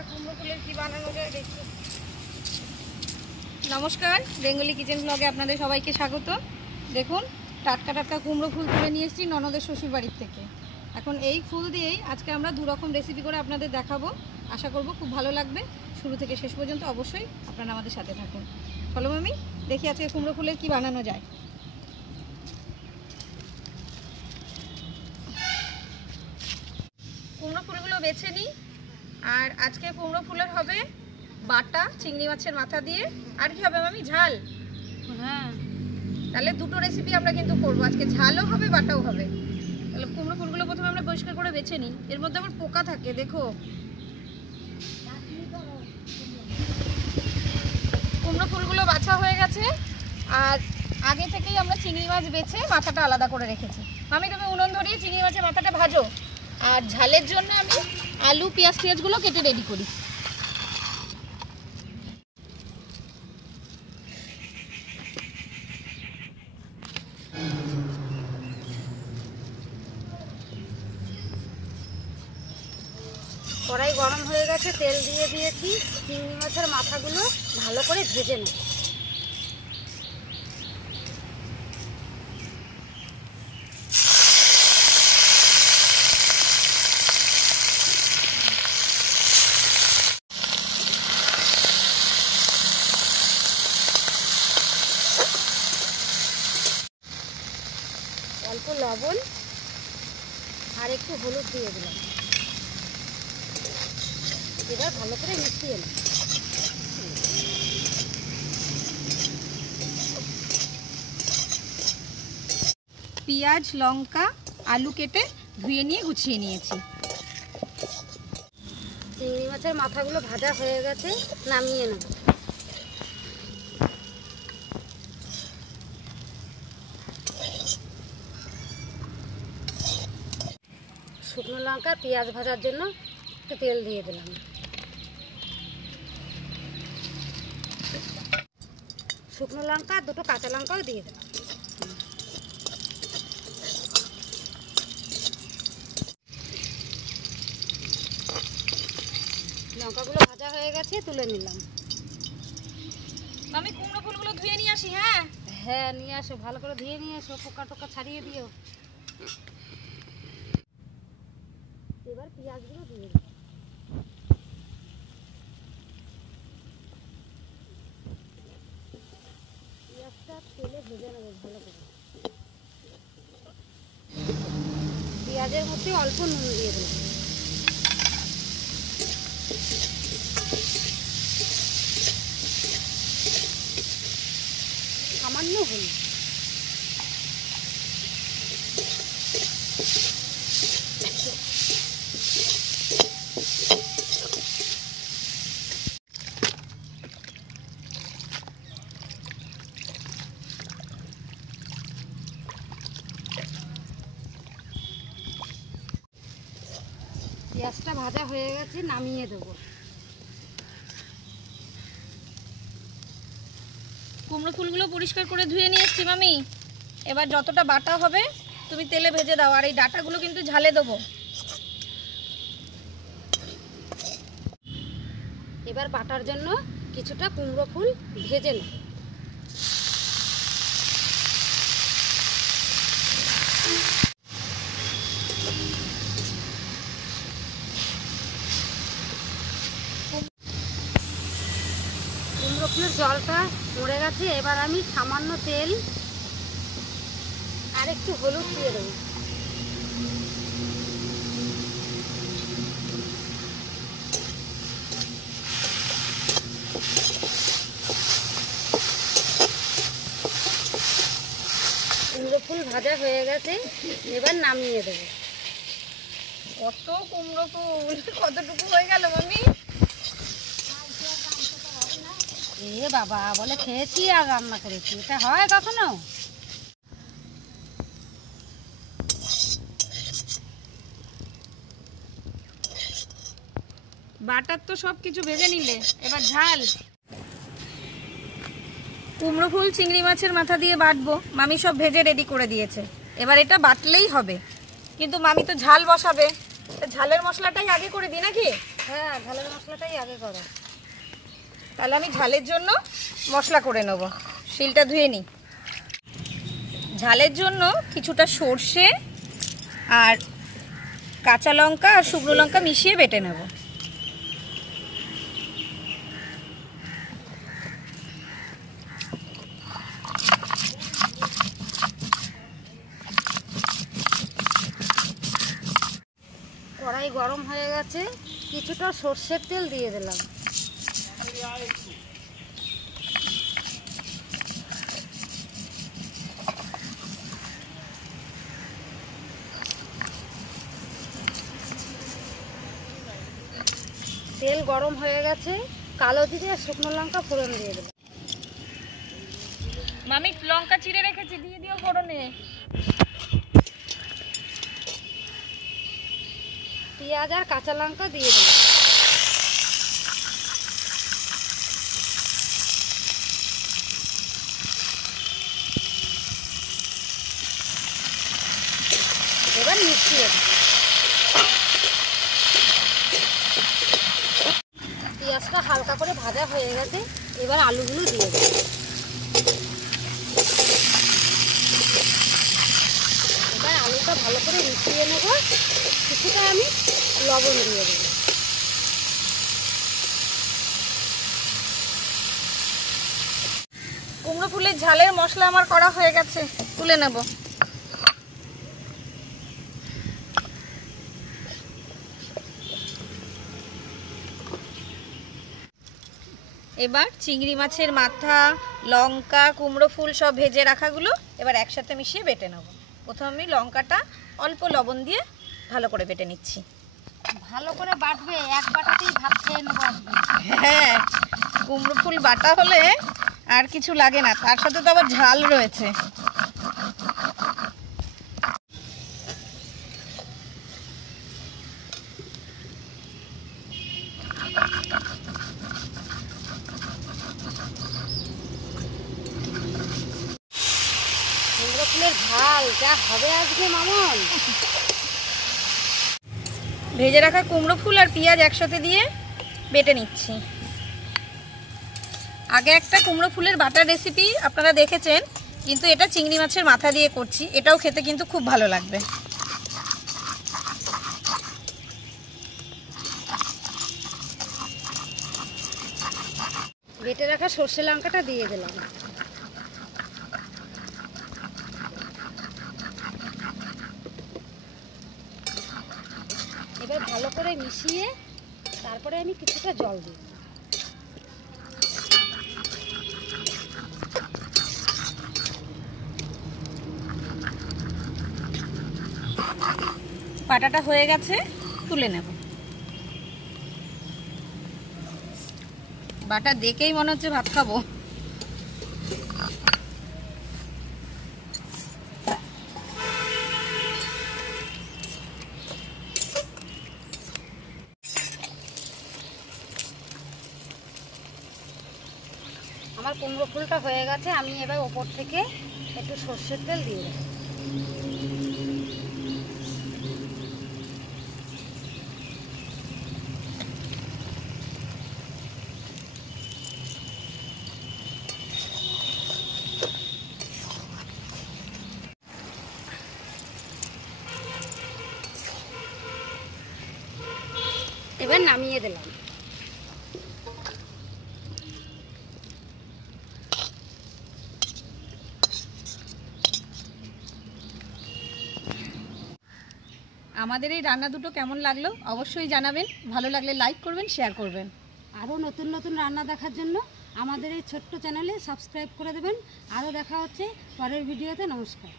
টাটকা কুমড়ো ফুলের কি বানানো যায় দেখুন। নমস্কার, বেঙ্গলি কিচেন ব্লগে আপনাদের সবাইকে স্বাগত। দেখুন টাটকা টাটকা কুমড়ো ফুল তুলে নিয়ে এসেছি ননদের শ্বশুর বাড়ির থেকে। এখন এই ফুল দিয়েই আজকে আমরা দুরকম রেসিপি করে আপনাদের দেখাবো। আশা করব খুব ভালো লাগবে। শুরু থেকে শেষ পর্যন্ত অবশ্যই আপনারা আমাদের সাথে থাকুন। চলো মামি, দেখি আজকে কুমড়ো ফুলের কি বানানো যায়। কুমড়ো ফুলগুলো বেছে নিই। আর আজকে কুমড়ো ফুলের হবে বাটা চিংড়ি মাছের মাথা দিয়ে। আর কি হবে মামি? ঝাল। হ্যাঁ, তাহলে দুটো রেসিপি আমরা কিন্তু করবো আজকে, ঝালও হবে বাটাও হবে। তাহলে কুমড়ো ফুলগুলো প্রথমে আমরা পরিষ্কার করে বেছে নিই। এর মধ্যে আবার পোকা থাকে, দেখো। কুমড়ো ফুলগুলো বাছা হয়ে গেছে। আর আগে থেকেই আমরা চিংড়ি মাছ বেছে মাথাটা আলাদা করে রেখেছি। মামি তুমি উনুন ধরিয়ে চিংড়ি মাছের মাথাটা ভাজো। আর ঝালের জন্য আমি আলু পেঁয়াজগুলো কেটে রেডি করি। কড়াই গরম হয়ে গেছে, তেল দিয়ে দিয়েছি। চিংড়ি মাছের মাথাগুলো ভালো করে ভেজে নেব। অল্প লবণ আর একটু হলুদ দিয়ে দিলাম। এবার ভালো করে মিশিয়ে নেব। পেঁয়াজ লঙ্কা আলু কেটে ধুয়ে নিয়ে গুছিয়ে নিয়েছি। চিংড়ি মাছের মাথাগুলো ভাজা হয়ে গেছে, নামিয়ে নেব। শুকনো লঙ্কা পেঁয়াজ ভাজার জন্য একটু তেল দিয়ে দিলাম। শুকনো লঙ্কা দুটো কাঁচা লঙ্কাও দিয়ে দিলাম। লঙ্কাগুলো ভাজা হয়ে গেছে, তুলে নিলাম। আমি কুমড়ো ফুলগুলো ধুয়ে নিয়ে আসি। হ্যাঁ হ্যাঁ, নিয়ে আসো, ভালো করে ধুয়ে নিয়ে এসো, পোকা টোকা ছাড়িয়ে দিও। এবার পেঁয়াজগুলো দিয়ে দিও। পেঁয়াজটা তেলে ভেজে নেবো ভালো করে। পেঁয়াজের মধ্যে অল্প নুন দিয়ে দেবো। সামান্য হলুদ। পেঁয়াজটা ভাজা হয়ে গেছে, নামিয়ে দেবো। কুমড়ো ফুলগুলো পরিষ্কার করে ধুয়ে নিয়ে এসছি মামি। এবার যতটা বাটা হবে তুমি তেলে ভেজে দাও। আর এই ডাটাগুলো কিন্তু ঝালে দেবো। এবার বাটার জন্য কিছুটা কুমড়ো ফুল ভেজে নেব। কুমড়ো ফুলের জলটা মরে গেছে। এবার আমি সামান্য তেল আর একটু হলুদ দিয়ে দেবো। কুমড়ো ফুল ভাজা হয়ে গেছে, এবার নামিয়ে দেবো। কত কুমড়ো ফুল, কতটুকু হয়ে গেল মামি? এ বাবা, বলে খেয়েছি আর রান্না করেছি, এটা হয় কখনো? বাটার তো সব কিছু ভেজে নিলে, এবার ঝাল। কুমড়ো ফুল চিংড়ি মাছের মাথা দিয়ে বাটবো, মামি সব ভেজে রেডি করে দিয়েছে। এবার এটা বাটলেই হবে। কিন্তু মামি তো ঝাল বসাবে, ঝালের মশলাটাই আগে করে দিই নাকি? হ্যাঁ, ঝালের মশলাটাই আগে করো। তাহলে আমি ঝালের জন্য মশলা করে নেব। শিলটা ধুয়ে নিই। ঝালের জন্য কিছুটা সর্ষে আর কাঁচা লঙ্কা আর শুকনো লঙ্কা মিশিয়ে বেটে নেব। কড়াই গরম হয়ে গেছে, কিছুটা সর্ষের তেল দিয়ে দিলাম। তেল গরম হয়ে গেছে, কালো জিরে আর শুকনো লঙ্কা ফোড়ন দিয়ে দেবো। মামি লঙ্কা চিড়ে রেখেছি, দিয়ে দিও ফোড়নে। পেঁয়াজ আর কাঁচা লঙ্কা দিয়ে দেবো। এবার মিশিয়ে দেবো। পেঁয়াজটা হালকা করে ভাজা হয়ে গেছে, এবার আলুগুলো দিয়ে দেবো। এবার আলুটা ভালো করে মিশিয়ে নেব, কিছুটা আমি লবণ দিয়ে দেবো। কুমড়ো ফুলের ঝালের মশলা আমার করা হয়ে গেছে, তুলে নেব। এবার চিংড়ি মাছের মাথা, লঙ্কা, কুমড়ো ফুল সব ভেজে রাখাগুলো এবার একসাথে মিশিয়ে বেটে নেব। প্রথমে আমি লঙ্কাটা অল্প লবণ দিয়ে ভালো করে বেটে নিচ্ছি। ভালো করে বাটবে, এক বাটাতেই ভাত খেয়ে নেবো আজকে। হ্যাঁ, কুমড়ো ফুল বাটা হলে আর কিছু লাগে না, তার সাথে তো আবার ঝাল রয়েছে। কুমড়ো ফুলের ঝাল যা হবে আজকে মামন। ভেজে রাখা কুমড়ো ফুল আর পেঁয়াজ একসাথে দিয়ে বেটে নিচ্ছি। আগে একটা কুমড়ো ফুলের বাটার রেসিপি আপনারা দেখেছেন, কিন্তু এটা চিংড়ি মাছের মাথা দিয়ে করছি। এটাও খেতে কিন্তু খুব ভালো লাগবে। বেটে রাখা সর্ষে লঙ্কাটা দিয়ে দিলাম। এবার ভালো করে মিশিয়ে তারপরে আমি কিছুটা জল দিই। বাটাটা হয়ে গেছে, তুলে নেব। বাটা দেখেই মনে হচ্ছে ভাত খাবো। আমার কুমড়ো ফুলটা হয়ে গেছে, আমি এবার ওপর থেকে একটু সর্ষের তেল দিয়ে দেবো। এবার নামিয়ে দিলাম। আমাদের এই রান্না দুটো কেমন লাগলো অবশ্যই জানাবেন। ভালো লাগলে লাইক করবেন, শেয়ার করবেন। আরও নতুন নতুন রান্না দেখার জন্য আমাদের এই ছোট্ট চ্যানেলে সাবস্ক্রাইব করে দেবেন। আরও দেখা হচ্ছে পরের ভিডিওতে। নমস্কার।